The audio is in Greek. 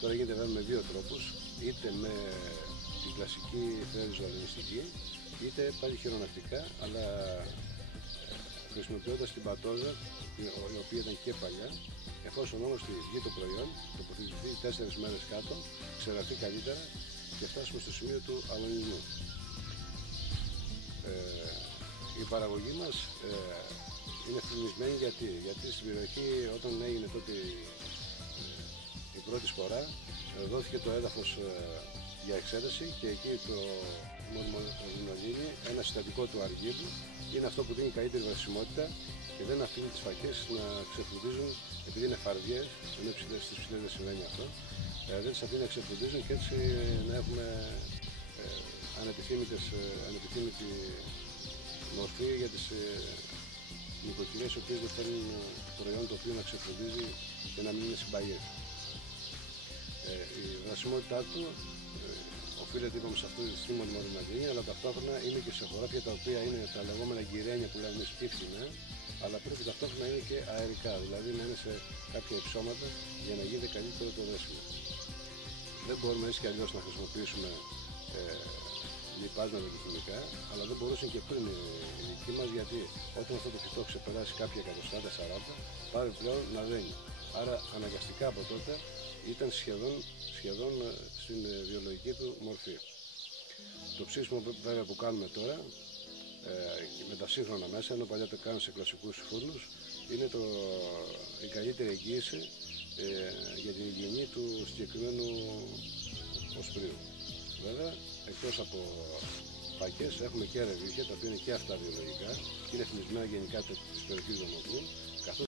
Τώρα γίνεται βέβαια με δύο τρόπους, είτε με την κλασική θέρηση ζωολογιστική, είτε πάλι χειρονακτικά, αλλά χρησιμοποιώντας την πατόζα, η οποία ήταν και παλιά, εφόσον όμως βγει το προϊόν, τοποθετηθεί 4 μέρες κάτω, ξεραθεί καλύτερα και φτάσουμε στο σημείο του αλωνισμού. Η παραγωγή μας είναι φημισμένη γιατί στην περιοχή, όταν έγινε τότε η πρώτη σπορά, δόθηκε το έδαφος για εξέταση και εκεί το μορμολινολίνη, ένα συστατικό του αργύμπου, είναι αυτό που δίνει καλύτερη βρασιμότητα και δεν αφήνει τις φακές να ξεφλουδίζουν, επειδή είναι φαρδιές, ενώ στις ψηλές δεν συμβαίνει αυτό, δεν τις αφήνει να ξεφλουδίζουν και έτσι να έχουμε ανεπιθύμητη μορφή για τις νοικοκυρές, οι οποίες δεν θέλουν προϊόν το οποίο να ξεφλουδίζει και να μην είναι συμπαγές. Η βρασιμότητά του οφείλεται, είπαμε, σε αυτή τη μορμολινολίνη, αλλά ταυτόχρονα είναι και σε χωράφια τα οποία είναι τα λεγόμενα γκυρένια που λέμε σπίφθηνα, αλλά πρέπει ταυτόχρονα είναι και αερικά, δηλαδή να είναι σε κάποια υψώματα για να γίνεται καλύτερο το δέσιμο. Δεν μπορούμε έτσι κι αλλιώς να χρησιμοποιήσουμε λιπάσματα και χημικά, αλλά δεν μπορούσαν και πριν οι δικοί μας, γιατί όταν αυτό το φυτό ξεπεράσει κάποια εκατοστάτα, 40, πάει πλέον να δένει. Άρα αναγκαστικά από τότε ήταν σχεδόν στην βιολογική του μορφή. Το ψήσιμο βέβαια που κάνουμε τώρα με τα σύγχρονα μέσα, ενώ παλιά το κάνουμε σε κλασικούς φούρνους, είναι η καλύτερη εγγύηση για την υγιεινή του συγκεκριμένου οσπρίου. Βέβαια, εκτός από φακές, έχουμε και ρεβίθια, τα οποία είναι και αυτά βιολογικά και είναι φημισμένα γενικά της περιοχής Δομοκρού, καθώς